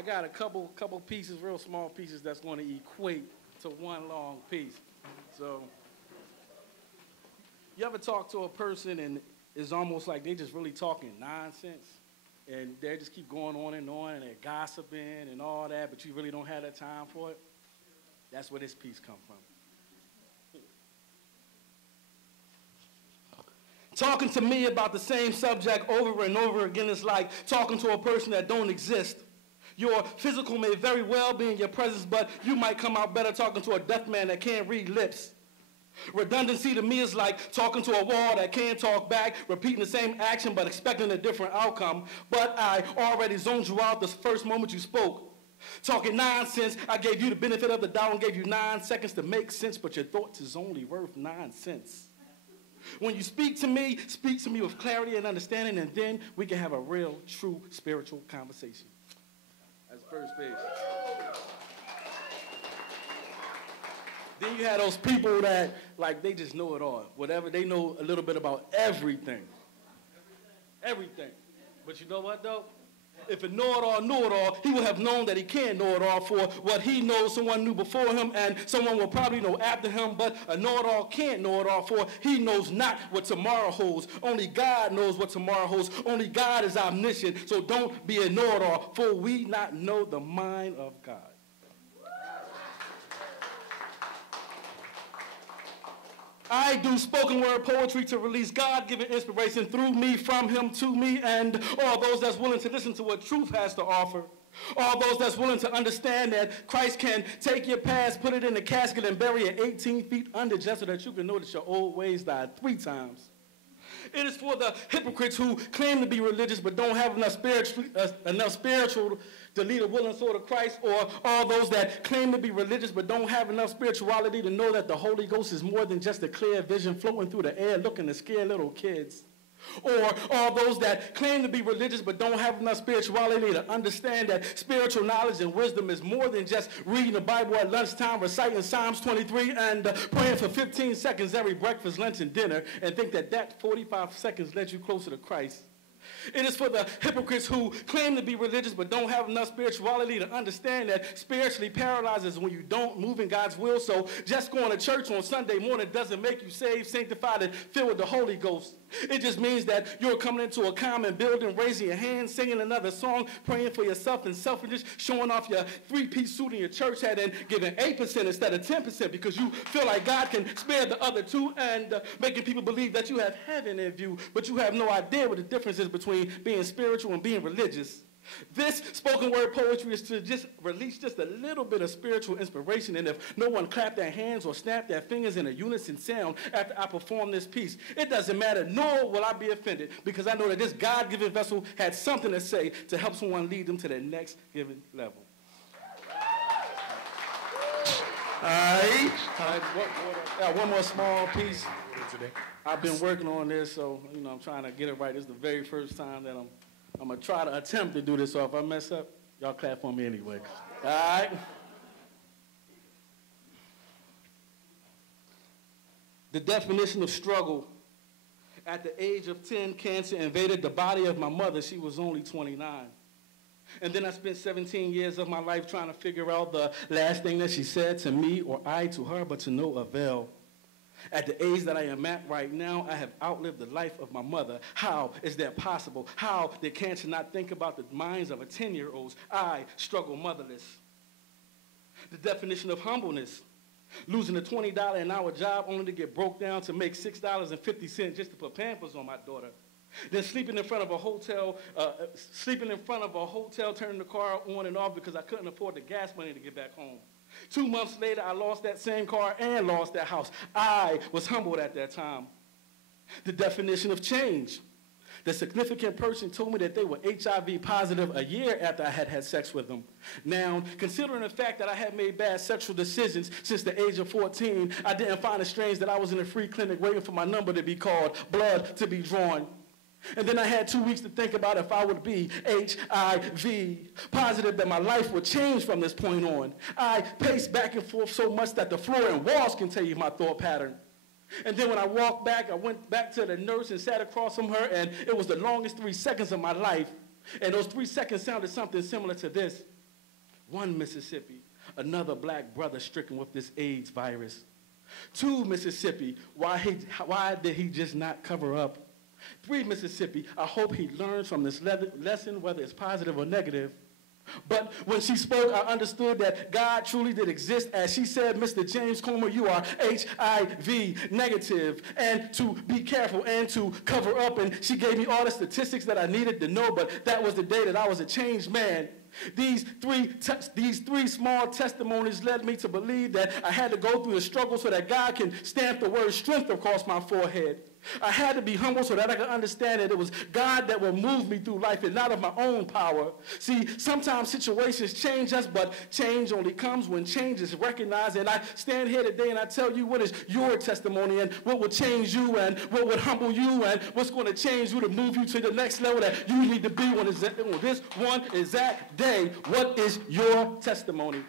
I got a couple pieces, real small pieces that's going to equate to one long piece. So, you ever talk to a person and it's almost like they just really talking nonsense, and they just keep going on, and they're gossiping and all that, but you really don't have that time for it? That's where this piece comes from. Talking to me about the same subject over and over again is like talking to a person that don't exist. Your physical may very well be in your presence, but you might come out better talking to a deaf man that can't read lips. Redundancy to me is like talking to a wall that can't talk back, repeating the same action but expecting a different outcome. But I already zoned you out the first moment you spoke. Talking nonsense, I gave you the benefit of the doubt and gave you 9 seconds to make sense, but your thoughts is only worth 9 cents. When you speak to me with clarity and understanding, and then we can have a real, true, spiritual conversation. That's first page. Then you have those people that, like, they just know it all. Whatever, they know a little bit about everything. Everything. But you know what, though? If a know-it-all knew it all, he would have known that he can't know it all. For what he knows, someone knew before him, and someone will probably know after him. But a know-it-all can't know it all, for he knows not what tomorrow holds. Only God knows what tomorrow holds. Only God is omniscient. So don't be a know-it-all, for we not know the mind of God. I do spoken word poetry to release God-given inspiration through me, from him, to me, and all those that's willing to listen to what truth has to offer. All those that's willing to understand that Christ can take your past, put it in a casket, and bury it 18 feet under just so that you can know that your old ways died 3 times. It is for the hypocrites who claim to be religious but don't have enough spiritual to lead a will and soul to Christ, or all those that claim to be religious but don't have enough spirituality to know that the Holy Ghost is more than just a clear vision floating through the air looking to scare little kids. Or all those that claim to be religious but don't have enough spirituality to understand that spiritual knowledge and wisdom is more than just reading the Bible at lunchtime, reciting Psalms 23, and praying for 15 seconds every breakfast, lunch, and dinner, and think that that 45 seconds led you closer to Christ. It is for the hypocrites who claim to be religious but don't have enough spirituality to understand that spiritually paralyzes when you don't move in God's will. So just going to church on Sunday morning doesn't make you saved, sanctified, and filled with the Holy Ghost. It just means that you're coming into a common building, raising your hands, singing another song, praying for yourself and selfishness, showing off your 3-piece suit in your church hat and giving 8% instead of 10% because you feel like God can spare the other 2, and making people believe that you have heaven in view, but you have no idea what the difference is between being spiritual and being religious. This spoken word poetry is to just release just a little bit of spiritual inspiration, and if no one clapped their hands or snapped their fingers in a unison sound after I perform this piece, it doesn't matter, nor will I be offended, because I know that this God-given vessel had something to say to help someone lead them to their next given level. All right. One more small piece. I've been working on this, so I'm trying to get it right. This is the very first time that I'm going to try to attempt to do this, so if I mess up, y'all clap for me anyway. All right? The definition of struggle. At the age of 10, cancer invaded the body of my mother. She was only 29. And then I spent 17 years of my life trying to figure out the last thing that she said to me or I to her, but to no avail. At the age that I am at right now, I have outlived the life of my mother. How is that possible? How did cancer not think about the minds of a 10-year-old? I struggle motherless. The definition of humbleness. Losing a $20 an hour job only to get broke down to make $6.50 just to put Pampers on my daughter. Then sleeping in front of a hotel, turning the car on and off because I couldn't afford the gas money to get back home. 2 months later, I lost that same car and lost that house. I was humbled at that time. The definition of change. The significant person told me that they were HIV positive a year after I had had sex with them. Now, considering the fact that I had made bad sexual decisions since the age of 14, I didn't find it strange that I was in a free clinic waiting for my number to be called, blood to be drawn. And then I had 2 weeks to think about if I would be HIV positive, that my life would change from this point on. I paced back and forth so much that the floor and walls can tell you my thought pattern. And then when I walked back, I went back to the nurse and sat across from her, and it was the longest 3 seconds of my life. And those 3 seconds sounded something similar to this. 1 Mississippi, another black brother stricken with this AIDS virus. 2 Mississippi, why did he just not cover up? 3 Mississippi, I hope he learns from this lesson, whether it's positive or negative. But when she spoke, I understood that God truly did exist. As she said, Mr. James Culmer, you are HIV negative, and to be careful and to cover up. And she gave me all the statistics that I needed to know, but that was the day that I was a changed man. These three small testimonies led me to believe that I had to go through the struggle so that God can stamp the word strength across my forehead. I had to be humble so that I could understand that it was God that will move me through life and not of my own power. See, sometimes situations change us, but change only comes when change is recognized. And I stand here today and I tell you what is your testimony and what will change you and what would humble you and what's going to change you to move you to the next level that you need to be on this one exact day. What is your testimony?